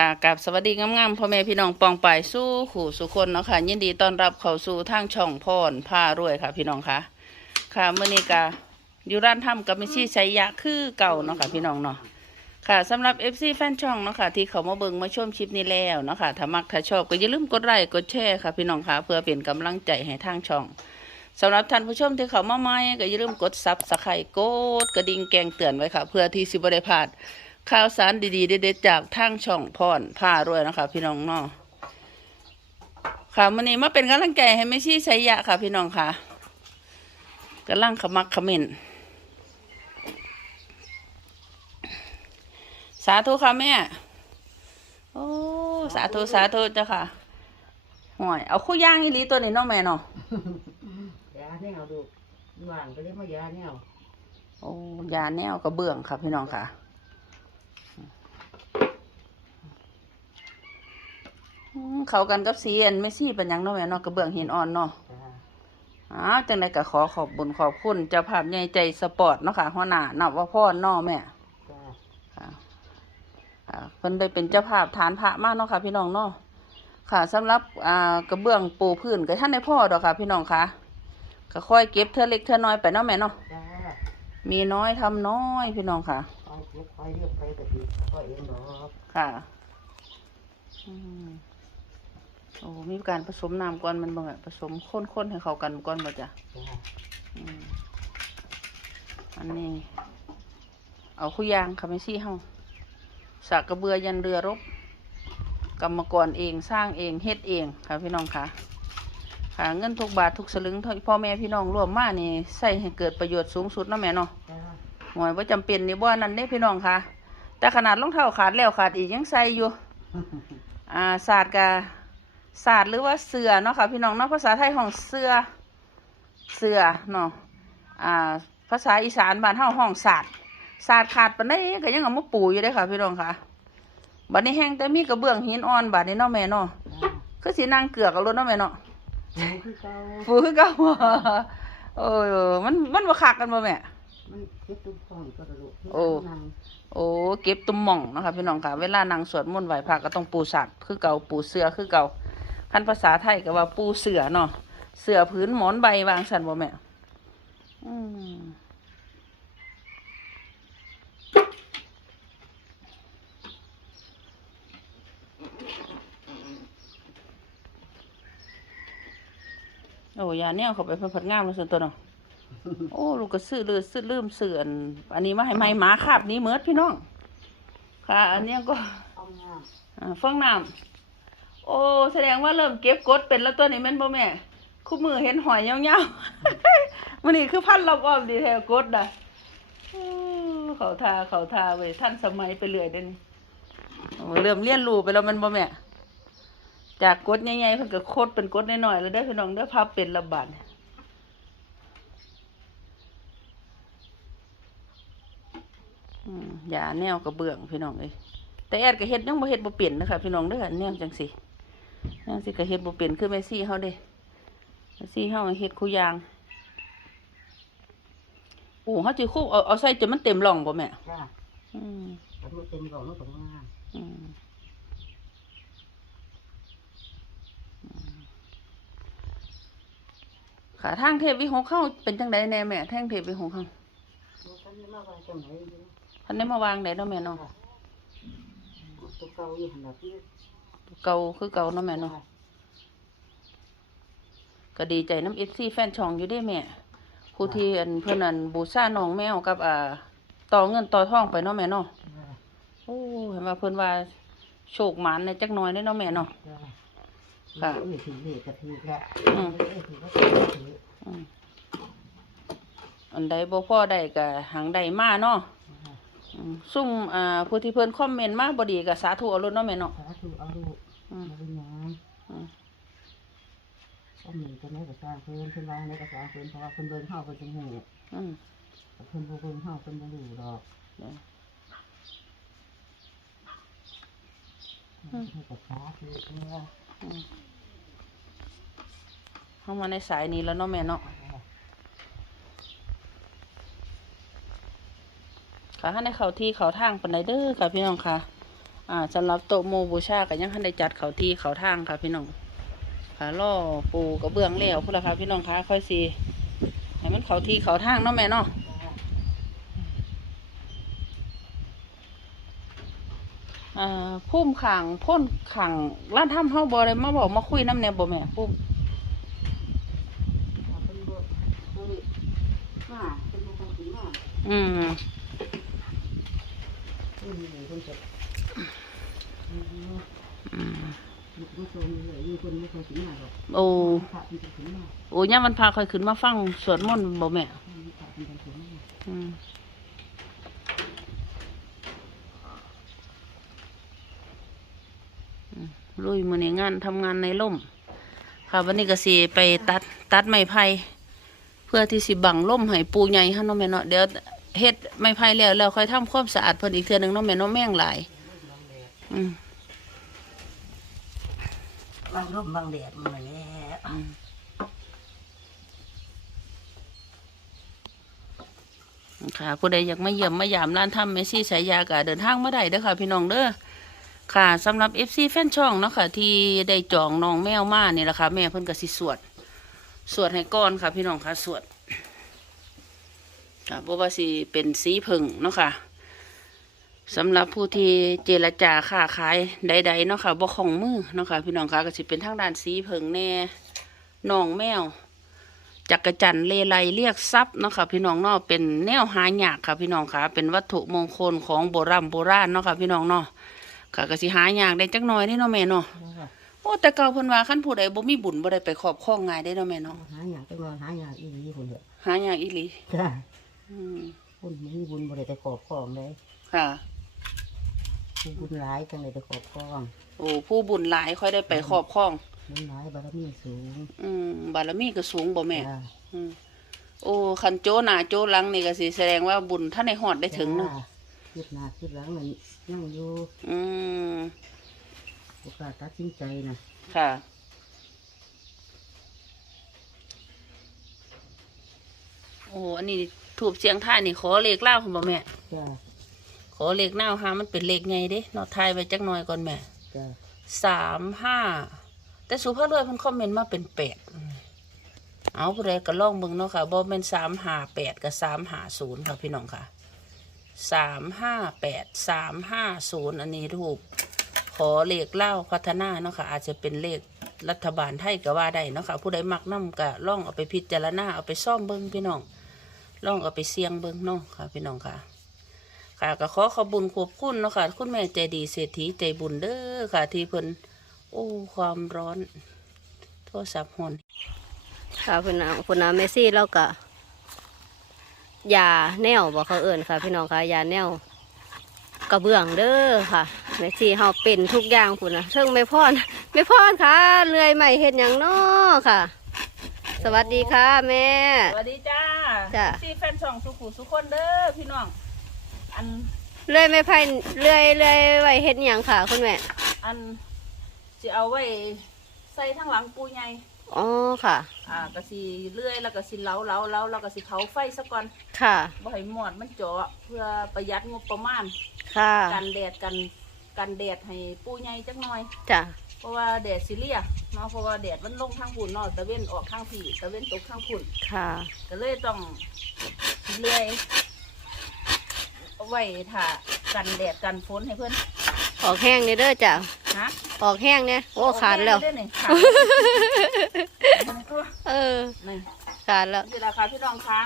ค่ะกับสวัสดีงามๆพ่อแม่พี่น้องปองไปสู้ขู่สุคนเนาะค่ะ ยินดีต้อนรับเข้าสู่ทางช่องพรผ้ารวยค่ะ พี่น้องค่ะ ค่ะเมื่อนี้กาอยู่ร้านทำกับมิชี่ชัยยะคือเก่าเนาะค่ะ พี่น้องเนาะค่ะสำหรับ FC แฟนช่องเนาะค่ะที่เขามาเบิงมาชมคลิปนี้แล้วเนาะค่ะถ้ามักถ้าชอบก็อย่าลืมกดไลค์กดแชร์ค่ะพี่น้องค่ะเพื่อเป็นกำลังใจให้ทางช่องสำหรับท่านผู้ชมที่เขามาใหม่ก็อย่าลืมกดซับสไครต์กดกระดิ่งแกงเตือนไว้ค่ะ เพื่อที่สิบได้พลาด ข่าวสารดีๆเด็ดๆจากทางช่องพรผ้ารวยนะคะพี่น้องเนาะค่ะวันนี้มาเป็นกำลังใจให้ไม่ชี้ชัยยะค่ะ พี่น้องค่ะกำลังขมักเขมิ้นสาธุค่ะแม่ โอ้ สาธุสาธุเจ้าค่ะห่วยเอาคู่ย่างอีหลีตัวนี้เนาะแม่เนาะยาเนี่ยเอาดูหวานก็เรียกว่ายาเนี่ยเอา โอ้ยาแนวกระเบื้องค่ะพี่น้องค่ะอืม เข้ากันกับสีอันไม่ซี่เป็นหยังเนาะแม่เนาะกระเบื้องหินอ่อนเนาะจ้าอ้าวจังไดก็ขอขอบบุญขอบคุณเจ้าภาพใหญ่ใจสปอร์ตเนาะค่ะหัวหน้านับว่าพ่อเนาะแม่จ้าค่ะค่ะเพิ่นได้เป็นเจ้าภาพฐานพระมากเนาะค่ะ พี่น้องเนาะค่ะสำหรับอ่ากระเบื้องปูพื้นก็ท่านได้พ่อดอกค่ะ พี่น้องค่ะก็ค่อยเก็บเท่าเล็กเท่าน้อยไปเนาะแม่เนาะจ้ามีน้อยทำน้อยพี่น้องค่ะคอยเก็บคอยเรียกไปกะทิก็เองดอกค่ะ อืม โอ้มีการผสมน้ำก่อนมันบ่แม่ผสมข้นๆให้เข้ากันก่อนบ่จ้ะจ้าอืมอันนี้ เอาคุยางค่ะไม่ซี่เฮาสากกระเบือยันเรือรบ กรรมกรเองสร้างเองเฮ็ดเองค่ะพี่น้องค่ะค่ะเงินทุกบาททุกสลึงที่พ่อแม่พี่น้องร่วมมานี่ใส่ให้เกิดประโยชน์สูงสุดเนาะแม่เนาะจ้าหวยว่าจำเป็นนี่บ่นั่นเด้พี่น้องค่ะ แต่ขนาดรองเท้าขาดแล้วขาดอีกยังใส่อยู่ อ่าศาสตร์กับ ศาสตร์หรือว่าเสือเนาะค่ะพี่น้องเนาะภาษาไทยของเสือเสือเนาะอ่าภาษาอีสานบ้านเฮาห้องศาสตร์ศาสตร์ขาดปานใดก็ยังเอามาปูอยู่เด้ค่ะ พี่น้องค่ะบัดนี้แห้งแต่มีกระเบื้องหินอ่อนบัดนี้เนาะแม่เนาะจ้าคือสินั่งเกือกเอารถเนาะแม่เนาะหมูคือเก่าฟูคือเก่าโอ้ยมันมันบ่คักกันบ่แม่มันเก็บตุ้มฟองก็กระดูกโอ้นางโอ้เก็บตุ้มหม่องเนาะคะพี่น้องค่ะ เวลานั่งสวดมนต์ไหว้พระก็ต้องปูสัตว์คือเก่าปูเสือคือเก่า คันภาษาไทยก็ว่าปูเสือเนาะเสือพื้นหมอนใบวางสันบ่แม่อืมโอ้ยาแนวเขาไปเพิ่นผัดงามแล้วส่วนตัวเนาะโอ้ลูกก็ซื้อเลยซื้อลืมซื้ออันอันนี้มาให้ไม่หมาคาบนี้เมิดพี่น้อง ค่ะ อันเนี้ยก็เอางามอ่าฟองน้ำ โอ้แสดงว่าเริ่มเก็บกดเป็นแล้วตัวนี้แม่นบ่แม่คู่มือเห็นหอยยาๆมันนี่คือพันรอบอ้อมดีแถวกดน่ะเขาทาเขาทาเว้ยท่านสมัยไปเรื่อยเด้นี่โอ้เริ่มเรียนรูไปแล้วแมันบ่แม่ จากกดใหญ่ๆเพิ่นก็โคตรเป็นกดน้อยๆแล้วเด้พี่น้องเด้อพับเป็นระบาดอย่าแนวกระเบื้องพี่น้องเอ้ยแต่แอดก็เฮ็ดยังบ่เฮ็ดบ่เป็นนะคะพี่น้องเด้อแนวจังสิ แนวสิก็เฮ็ดบ่เป็นคือแม่ซี่เฮาเด้แม่ซี่เฮาเฮ็ดคู่อยางโอ้เฮาสิคู่เอาเอาใส่จนมันเต็มร่องบ่แม่จ้าอืมแต่มันเป็นดอกมันก็งามอืมค่ะทางเทพวิหกเข้าเป็นจังไดแน่แม่ทางเทพวิหกเข้าบ่ทันได้มาไว้จังไหนอยู่ท่านได้มาวางได้เนาะแม่เนาะตัวเก่าอยู่หั่นน่ะพี่ เก่าคือเก่าเนาะแม่เนาะก็ดีใจน้ำเอฟซีแฟนช่องอยู่ได้แม่ผู้ที่อันเพื่อนอันบูชาน้องแมวกับ อ่าต่อเงินต่อทองไปเนาะแม่เนาะจ้าโอ้เห็นว่าเพิ่นว่าโชคหมานในจักหน้อยได้เนาะแม่เนาะจ้าค่ะเอ้ยถือเลขกะถือแล้วอืมเอ้ยถือก็ถือถืออืมอันใดบ่พอได้ก็หังใดมาเนาะอืมซุ่มอ่าผู้ที่เพิ่นคอมเมนต์มาบ่ดีก็สาธุเอารถเนาะแม่เนาะสาธุเอาลูก อืม มาเป็นหยัง อืม ก็มีจะไม่ก็สร้างเพิ่นเพิ่นวางได้ก็สร้างเพิ่นเพราะว่าเพิ่นเบิ่งเฮาเพิ่นจังฮู้อืมแต่เพิ่นบ่เบิ่งเฮาเพิ่นบ่รู้ดอกเดี๋ยวเพิ่นก็สาธุเนี่ยอืมเข้ามาในสายนี้แล้วเนาะแม่เนาะค่ะให้ในเขาที่เขาทางปันไดเด้อค่ะพี่น้องค่ะ อ่าสำหรับโต๊ะโมบูชาก็ยังทันได้จัดเขาที่เขาทางค่ะพี่น้อง ค่ะล่อปูกระเบื้องแล้วพุ่นละค่ะพี่น้องคะค่อยสิให้มันเขาที่เขาทางเนาะแม่เนาะอ่าพุ่มขังพ่นขังร้านทำเฮาบ่ได้มาบอกมาคุยน้ำแนวบ่แม่พุ่มเป็นบ่บ่ได้มาเป็นบ่คงสิมาอืมอืม เพิ่นจะอืมอืมลูกบ่ทรงเลยโอ้พระเพิ่นจะขึ้นมาโอ้ย่ามันพาคอยขึ้นมาฟังสวดมนต์บ่แม่อืมลุยมือในงานทำงานในร่ม ค่ะวันนี้ก็สิไปตัดตัดไม้ไผ่เพื่อที่สิบังล่มให้ปูใหญ่ฮะเนาะแม่เนาะเดี๋ยวเฮ็ดไม้ไผ่แล้วแล้วค่อยทำความสะอาดเพิ่นอีกเทื่อนึงเนาะแม่เนาะแม่งหลาย อืม บางร่มบางแดดมันแหละค่ะผู้ใดอยากมาเยี่ยมมายามร้านทำเมซี่สายยากะเดินทางมาได้เด้อค่ะ พี่น้องเด้อค่ะสำหรับ FC แฟนช่องเนาะค่ะ ที่ได้จองน้องแมวมาเนี่แหละค่ะ แม่เพิ่นก็สิสวด สวดให้ก่อนค่ะ พี่น้องค่ะสวดค่ะบ่ว่าสิเป็นสีผึ่งเนาะค่ะ สำหรับผู้ที่เจรจาค้าขายใดๆเนาะค่ะบ่ของมือเนาะค่ะพี่น้องค่ะก็สิเป็นทางด้านสีผึ่งแน่น้องแมวจักรจันทร์เลไลเรียกทรัพย์เนาะค่ะพี่น้องเนาะเป็นแนวหายากค่ะพี่น้องค่ะเป็นวัตถุมงคลของโบราณโบราณเนาะค่ะพี่น้องเนาะค่ะก็สิหายากได้จักหน่อยนี่เนาะแม่เนาะโอ้แต่เก่าเพิ่นว่าคันผู้ใดบ่มีบุญบ่ได้ไปครอบครองง่ายได้เนาะแม่เนาะหาหยังจังว่าหาหยังอีหลีพุ่นเด้อหายากอีหลีจ้าอืมพุ่นมีบุญบ่ได้ไปขอบครองเลยค่ะ ผู้บุญหลายจังเลยไปขอบครองโอ้ผู้บุญหลายค่อยได้ไปครอบครอง บุญหลายบารมีสูงอืมบารมีก็สูงบ่แม่จ้าอืมโอ้คันโจหน้าโจหลังนี่ก็สิแสดงว่าบุญท่านได้ฮอดได้ถึงเนาะจ้คิดหน้าคิดหลังนั่นยังอยู่อืมบ่กล้าตัดสินใจนะค่ะ โอ้อันนี้ถูกเสียงท่ายนี่ขอเลขเล่าคุณบ่แม่ จ้า ขอเลขเล่าหามันเป็นเลขไงเด้เนาะทายไว้จักหน่อยก่อนแม่จ้าสามห้าแต่สุภาพรวยเพิ่นคอมเมนต์มาเป็นแปดอืมเอาผู้ใดก็ลองเบิ่งเนาะค่ะบ่แม่นสามห้าแปดกับสามห้าศูนย์ค่ะพี่น้องค่ะสามห้าแปดสามห้าศูนย์อันนี้ถูกขอเลขเล่าพัฒนาเนาะค่ะอาจจะเป็นเลขรัฐบาลไทยก็ว่าได้เนาะค่ะผู้ใดมักน้ำก็ล่องเอาไปพิจารณาเอาไปซ่อมเบิ้งพี่น้องล่องเอาไปเสี่ยงเบิ้งเนาะค่ะพี่น้องค่ะ ค่ะก็ขอขอบบุญขอบคุณเนาะค่ะคุณแม่ใจดีเศรษฐีใจบุญเด้อค่ะ ที่เพิ่นโอ้ความร้อน โทรศัพท์หอนค่ะพี่น้องคุณน้าเมซี่แล้วก็ยาแนวบอกเขาเอิ่นค่ะ พี่น้องค่ะยาแนวกระเบื้องเด้อค่ะเมซี่เฮาเป็นทุกอย่างพุ่นนะเทิงไม่พอนไม่พอนค่ะเลื่อยใหม่เห็นอย่างน้อค่ะ สวัสดีค่ะ แม่ สวัสดีจ้าจ้ะ ซีแฟนช่องสุขุสุคนเด้อพี่น้องอั นเลื่อยไม่ไผ่เลื่อยเลื่อยไว้เห็นอย่างค่ะคุณแม่อันสิเอาไว้ใส่ทั้งหลังปูใหญ่อ๋อค่ะ อ่าก็สิเลื่อยแล้วก็สิเล้าเล้าเล้าแล้วก็สิเผาไฟซะก่อนค่ะบ่ให้หมอดมันเจาะเพื่อประหยัดงบประมาณค่ะกันแดดกันกันแดดให้ปูใหญ่จักหน่อย จ้ะเพราะว่าแดดสิเลียเนาะเพราะว่าแดดมันลงทางพุ่นเนาะตะเว้นออกทางผีตะเว้นตกทางพุ่นค่ะ ก็เลยต้องเลื่อย เอาไว้ถ้ากันแดดกันฝนให้เพื่อนออกแห้งนี่เด้อจ้ะฮะออกแห้งเนี่ยโอ้ขาดแล้ว เอนี่ขาดแล้วเออ นี่ขาดแล้ว นี่แหละค่ะพี่น้องคะ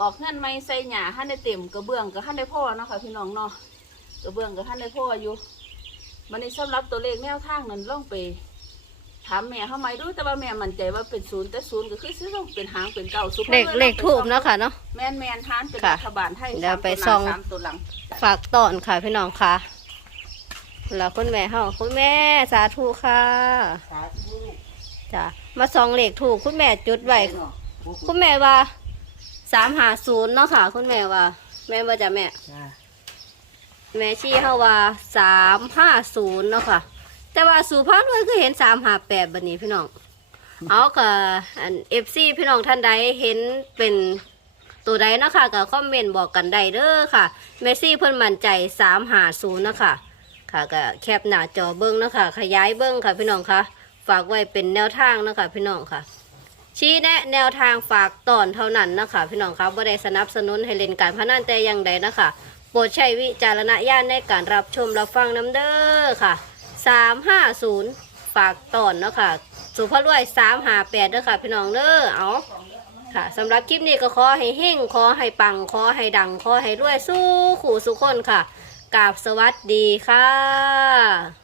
ออกเงินไม่ใส่หยาให้ได้เต็มกระเบื้องก็ให้ได้พ่อเนาะค่ะพี่น้องเนาะกระเบื้องก็ให้ได้พ่ออยู่มันในสำหรับตัวเลขแนวทางนั้นล่องไป ถามแม่เขาไหมดูแต่ว่าแม่มั่นใจว่าเป็นศูนย์แต่ศูนย์ก็คือซื้อต้องเป็นหางเป็นเก่าสุภาพเลขบุรุษเลขทูบเนาะค่ะเนาะแม่นแม่นทานเป็นค่ะรัฐบาลไทยเดี๋ยวไปสามตัวหน้าส่องสามตัวหลังฝากตอนค่ะพี่น้องค่ะแล้วคุณแม่เฮาคุณแม่สาธุค่ะสาธุจ้ะมาสองเลขถูกคุณแม่จุดไว้เนาะคุณแม่ว่าสามหาศูนย์เนาะค่ะคุณแม่ว่า แม่ว่าจะแม่จ้าแม่ชี้เฮาว่าสามห้าศูนย์เนาะค่ะ แต่ว่าสุภาพด้วยคือเห็นสามหาแปดบันนี้พี่น้อง เอากับอันเอฟซีพี่น้องท่านใดเห็นเป็นตัวใดนะคะก็คอมเมนต์บอกกันได้เด้อค่ะเมซี่เพิ่นมั่นใจ3 5 0นะคะค่ะก็แคปหน้าจอเบิ้งนะคะ ขยายเบิ้งค่ะพี่น้องคะฝากไว้เป็นแนวทางนะคะพี่น้องค่ะ ชี้แนะแนวทางฝากตอนเท่านั้นนะคะ พี่น้องครับว่าได้สนับสนุนให้เล่นการพนันแต่อย่างใดนะคะ โปรดใช้วิจารณญาณในการรับชมรับฟังน้ำเด้อค่ะ สามห้าศูนย์ฝากตอนเนาะค่ะ สุภาพรวยสามหาแปดเด้อค่ะ พี่น้องเด้อเอาค่ะสำหรับคลิปนี้ก็ขอให้เฮงขอให้ปังขอให้ดังขอให้รวยสู้ขู่สุขคนค่ะกราบสวัสดีค่ะ